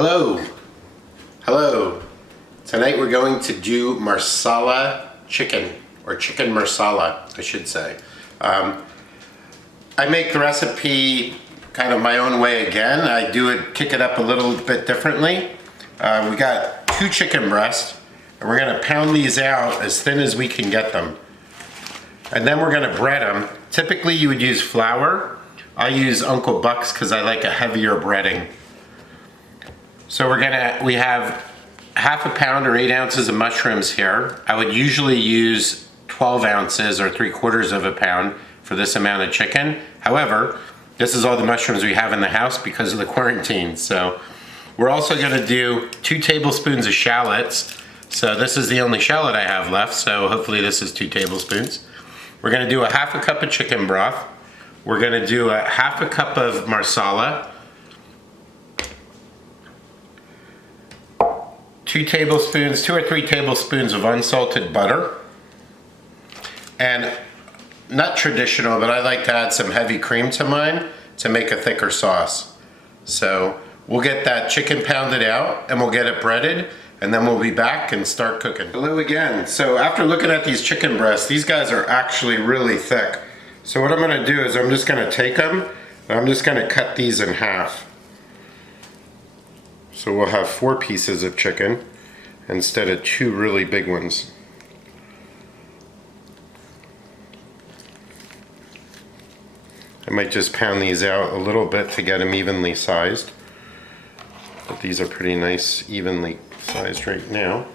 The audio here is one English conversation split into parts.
Hello. Hello. Tonight we're going to do marsala chicken, or chicken marsala, I should say. I make the recipe kind of my own way again. I do it, kick it up a little bit differently. We got 2 chicken breasts, and we're gonna pound these out as thin as we can get them. And then we're gonna bread them. Typically you would use flour. I use Uncle Buck's because I like a heavier breading. So we have half a pound or 8 ounces of mushrooms here. I would usually use 12 ounces or 3/4 of a pound for this amount of chicken. However, this is all the mushrooms we have in the house because of the quarantine. So we're also gonna do 2 tablespoons of shallots. So this is the only shallot I have left, so hopefully this is 2 tablespoons. We're gonna do a half a cup of chicken broth. We're gonna do a half a cup of marsala. 2 or 3 tablespoons of unsalted butter. And not traditional, but I like to add some heavy cream to mine to make a thicker sauce. So we'll get that chicken pounded out and we'll get it breaded, and then we'll be back and start cooking. Hello again. So after looking at these chicken breasts, these guys are actually really thick. So what I'm gonna do is I'm just gonna take them and I'm just gonna cut these in half. So we'll have 4 pieces of chicken instead of 2 really big ones. I might just pound these out a little bit to get them evenly sized. But these are pretty nice, evenly sized right now.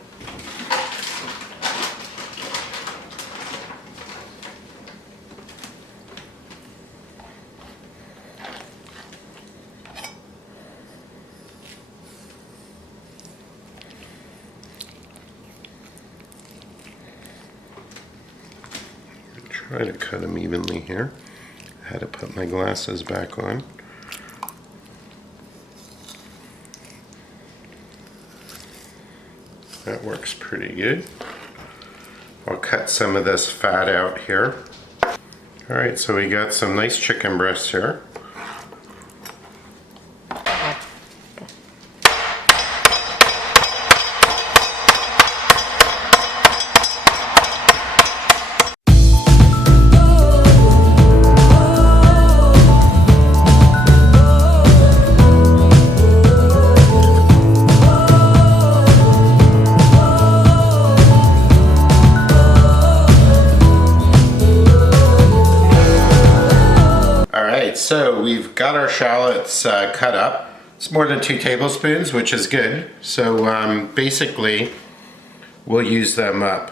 Try to cut them evenly here. I had to put my glasses back on. That works pretty good. I'll cut some of this fat out here. Alright, so we got some nice chicken breasts here. So we've got our shallots cut up. It's more than 2 tablespoons, which is good. So basically, we'll use them up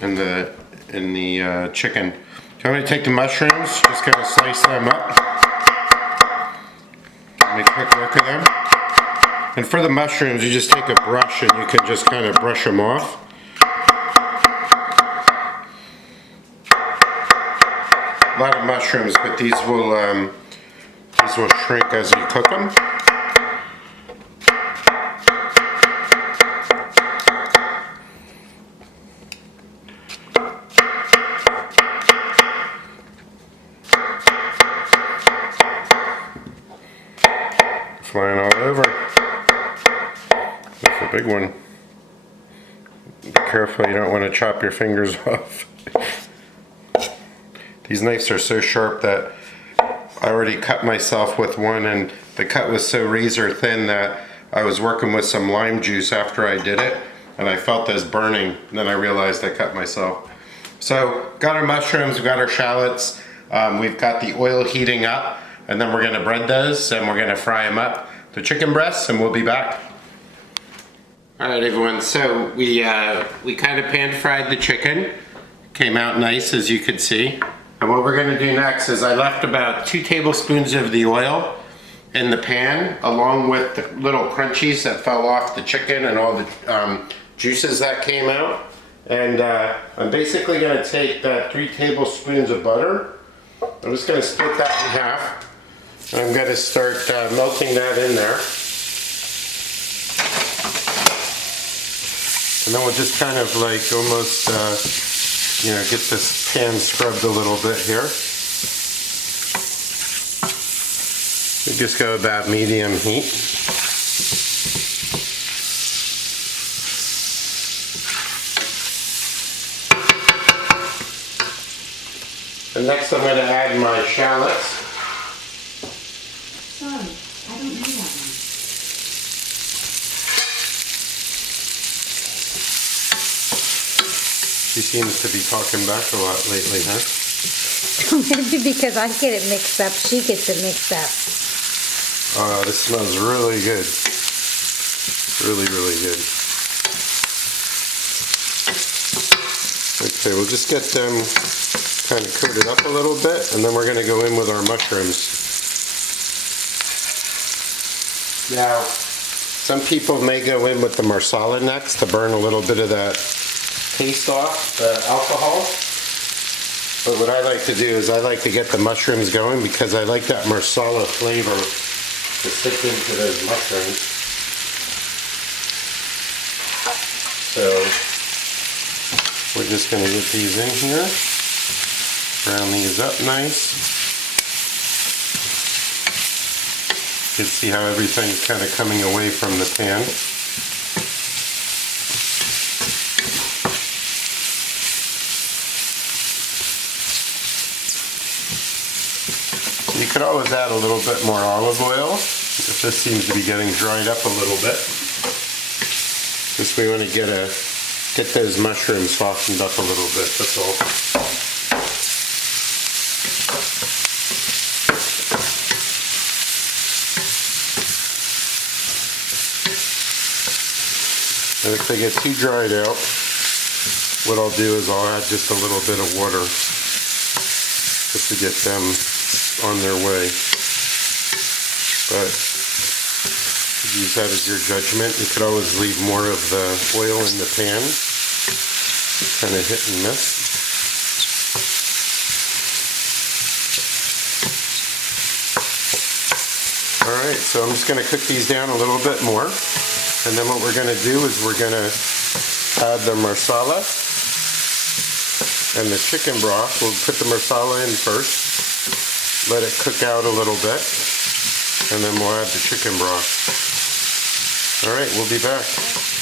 in the chicken. So I'm going to take the mushrooms, just going to slice them up. Make quick work of them. And for the mushrooms, you just take a brush and you can just kind of brush them off. A lot of mushrooms, but these will shrink as you cook them. Flying all over. That's a big one. Be careful, you don't want to chop your fingers off. These knives are so sharp that I already cut myself with one, and the cut was so razor thin that I was working with some lime juice after I did it, and I felt this burning, and then I realized I cut myself. So got our mushrooms, we've got our shallots, we've got the oil heating up, and then we're going to bread those and we're going to fry them up. The chicken breasts, and we'll be back. Alright everyone, so we kind of pan fried the chicken. Came out nice, as you could see. And what we're going to do next is I left about 2 tablespoons of the oil in the pan, along with the little crunchies that fell off the chicken and all the juices that came out. And I'm basically going to take that 3 tablespoons of butter. I'm just going to split that in half. And I'm going to start melting that in there. And then we'll just kind of like almost get this pan scrubbed a little bit here. We You just go about medium heat. And next I'm going to add my shallots. Sorry, I don't know that one. She seems to be talking back a lot lately, huh? Maybe because I get it mixed up, she gets it mixed up. This smells really good. Really, really good. Okay, we'll just get them kind of coated up a little bit, and then we're going to go in with our mushrooms. Now, some people may go in with the marsala next to burn a little bit of that taste off, the alcohol. But what I like to do is I like to get the mushrooms going because I like that marsala flavor to stick into those mushrooms. So we're just going to get these in here, brown these up nice. You can see how everything's kind of coming away from the pan. You could always add a little bit more olive oil if this seems to be getting dried up a little bit. Just we want to get those mushrooms softened up a little bit, that's all. And if they get too dried out, what I'll do is I'll add just a little bit of water just to get them on their way. But use that as your judgment. You could always leave more of the oil in the pan. Kind of hit and miss. Alright, so I'm just going to cook these down a little bit more. And then what we're going to do is we're going to add the marsala and the chicken broth. We'll put the marsala in first, let it cook out a little bit, and then we'll add the chicken broth. Alright, we'll be back.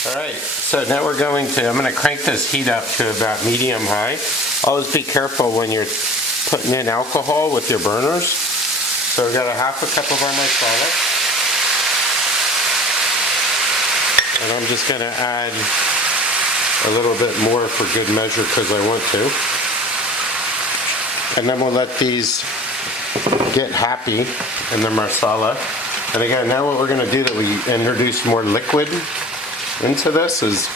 Alright, so now I'm going to crank this heat up to about medium high. Always be careful when you're putting in alcohol with your burners. So we've got a half a cup of our marsala. And I'm just going to add a little bit more for good measure because I want to. And then we'll let these get happy in the marsala. And again, now what we're going to do that we introduce more liquid into this is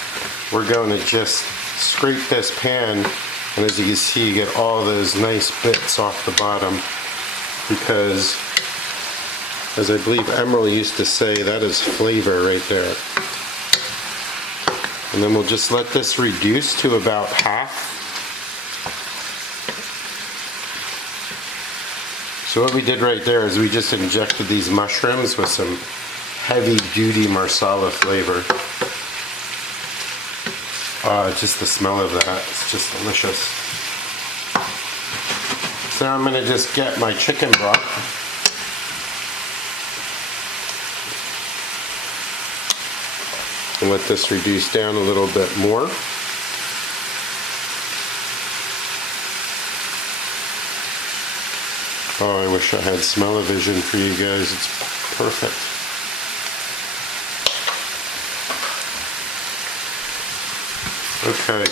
we're going to just scrape this pan. And as you can see, you get all those nice bits off the bottom because, as I believe Emerald used to say, that is flavor right there. And then we'll just let this reduce to about half. So what we did right there is we just injected these mushrooms with some heavy duty marsala flavor. Just the smell of that, it's just delicious. So now I'm going to just get my chicken broth. And let this reduce down a little bit more. Oh, I wish I had smell-o-vision for you guys. It's perfect. Okay.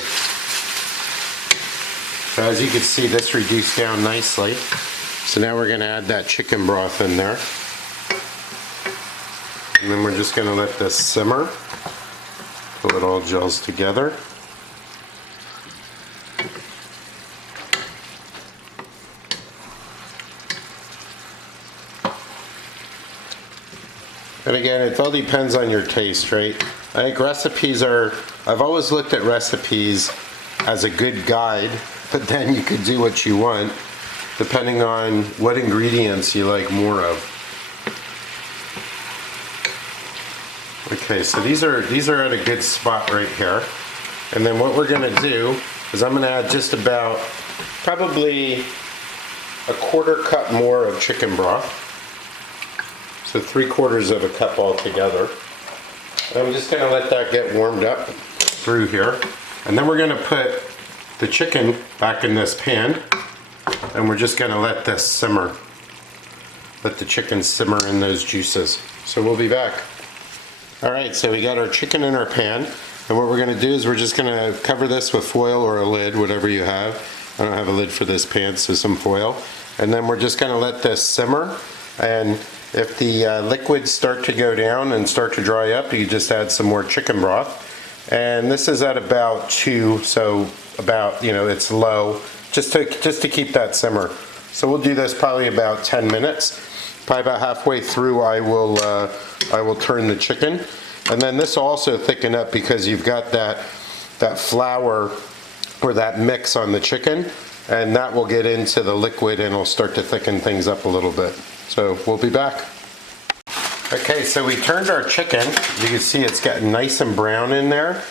So as you can see, this reduced down nicely. So now we're going to add that chicken broth in there. And then we're just going to let this simmer till it all gels together. And again, it all depends on your taste, right? I think recipes I've always looked at recipes as a good guide, but then you could do what you want depending on what ingredients you like more of. Okay, so these are at a good spot right here. And then what we're gonna do is I'm gonna add just about probably a 1/4 cup more of chicken broth. So 3/4 of a cup altogether. I'm just gonna let that get warmed up through here. And then we're gonna put the chicken back in this pan, and we're just gonna let this simmer. Let the chicken simmer in those juices. So we'll be back. All right, so we got our chicken in our pan, and what we're gonna do is we're just gonna cover this with foil or a lid, whatever you have. I don't have a lid for this pan, so some foil. And then we're just gonna let this simmer, and if the liquids start to go down and start to dry up, you just add some more chicken broth. And this is at about 2, so about, it's low, just to keep that simmer. So we'll do this probably about 10 minutes. Probably about halfway through, I will turn the chicken. And then this will also thicken up because you've got that flour or that mix on the chicken, and that will get into the liquid and it'll start to thicken things up a little bit. So we'll be back. Okay, so we turned our chicken. You can see it's gotten nice and brown in there.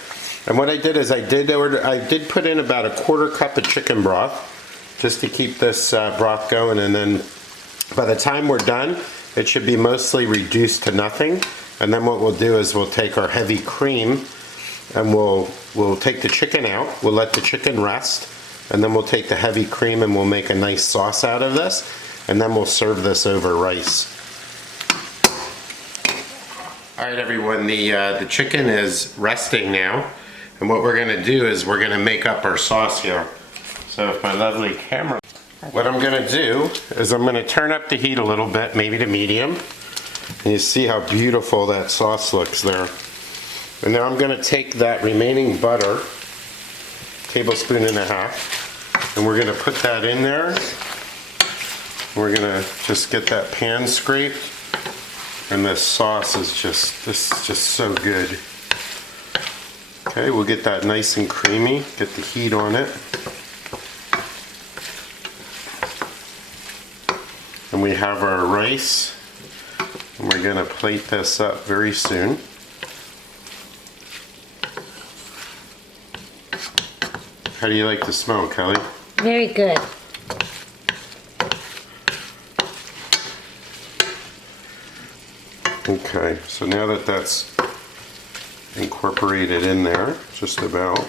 And what I did is I did put in about 1/4 cup of chicken broth just to keep this broth going, and then by the time we're done, it should be mostly reduced to nothing. And then what we'll do is we'll take our heavy cream and we'll take the chicken out. We'll let the chicken rest, and then we'll take the heavy cream and we'll make a nice sauce out of this, and then we'll serve this over rice. All right, everyone, the chicken is resting now, and what we're gonna do is we're gonna make up our sauce here. So if my lovely camera, what I'm gonna do is I'm gonna turn up the heat a little bit, maybe to medium, and you see how beautiful that sauce looks there. And now I'm gonna take that remaining butter, 1.5 tablespoons, and we're gonna put that in there. We're gonna just get that pan scraped, and this sauce is just so good. Okay, we'll get that nice and creamy, get the heat on it. And we have our rice, and we're gonna plate this up very soon. How do you like the smell, Kelly? Very good. Okay, so now that that's incorporated in there, just about,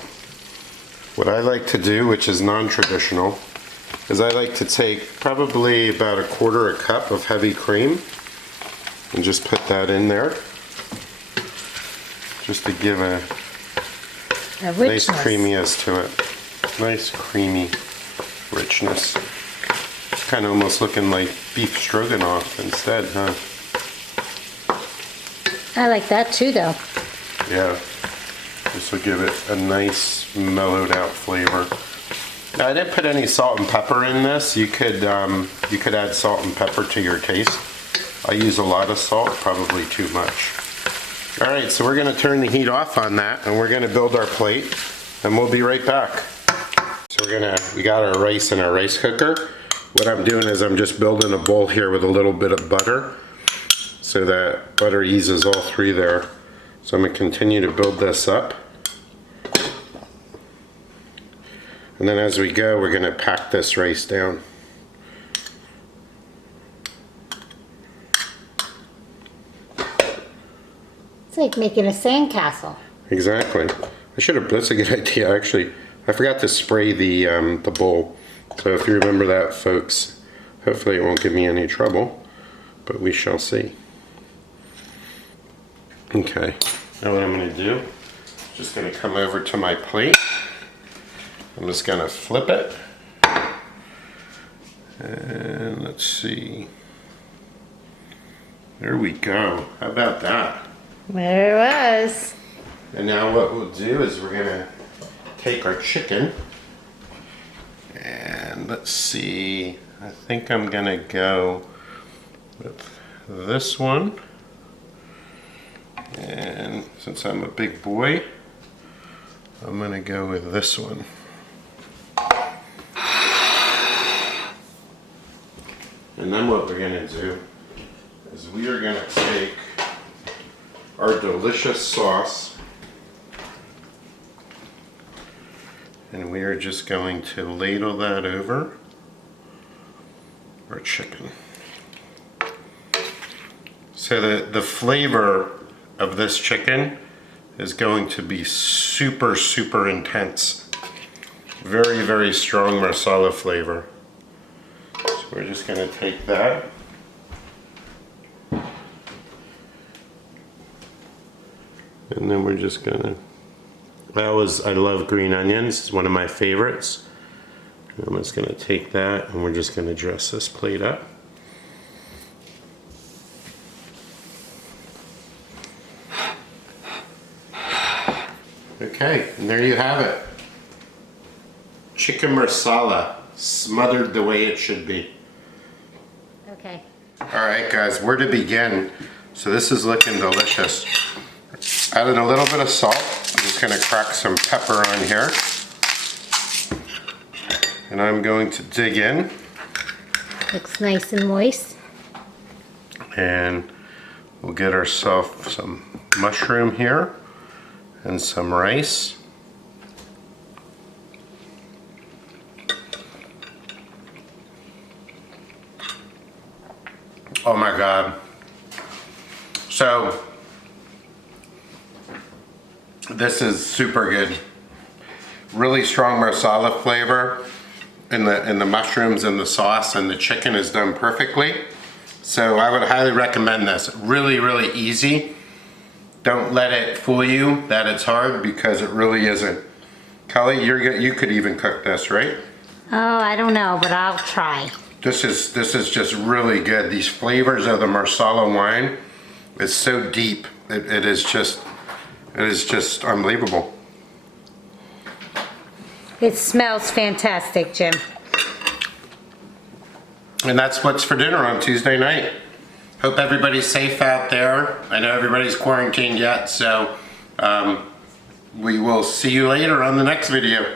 what I like to do, which is non-traditional, is I like to take probably about 1/4 cup of heavy cream and just put that in there, just to give a nice creaminess to it. Nice creamy richness. It's kind of almost looking like beef stroganoff instead, huh? I like that too, though. Yeah, this will give it a nice mellowed out flavor. Now, I didn't put any salt and pepper in this. You could add salt and pepper to your taste. I use a lot of salt, probably too much. All right, so we're gonna turn the heat off on that, and we're gonna build our plate, and we'll be right back. So we got our rice in our rice cooker. What I'm doing is I'm just building a bowl here with a little bit of butter, so that butter eases all through there. So I'm gonna continue to build this up. And then as we go, we're gonna pack this rice down. It's like making a sandcastle. Exactly. That's a good idea, actually. I forgot to spray the bowl. So if you remember that, folks, hopefully it won't give me any trouble, but we shall see. Okay, now what I'm gonna do, just gonna come over to my plate. I'm just gonna flip it. And let's see. There we go. How about that? There it was. And now what we'll do is we're gonna take our chicken, and let's see, I think I'm gonna go with this one. And since I'm a big boy, I'm gonna go with this one. And then what we're gonna do is we are gonna take our delicious sauce, and we are just going to ladle that over our chicken. So the flavor of this chicken is going to be super, super intense. Very, very strong marsala flavor. So we're just gonna take that. And then we're just gonna, I love green onions, it's one of my favorites. I'm just gonna take that and we're just gonna dress this plate up. Okay, and there you have it. Chicken marsala, smothered the way it should be. Okay. Alright guys, where to begin? So this is looking delicious. Added a little bit of salt. I'm just gonna crack some pepper on here. And I'm going to dig in. Looks nice and moist. And we'll get ourselves some mushroom here and some rice. Oh my God. So, this is super good. Really strong marsala flavor in the mushrooms and the sauce, and the chicken is done perfectly. So I would highly recommend this. Really, really easy. Don't let it fool you that it's hard, because it really isn't. Kelly, you could even cook this, right? Oh, I don't know, but I'll try. This is just really good. These flavors of the marsala wine is so deep. It is just unbelievable. It smells fantastic, Jim. And that's what's for dinner on Tuesday night. Hope everybody's safe out there. I know everybody's quarantined yet, so we will see you later on the next video.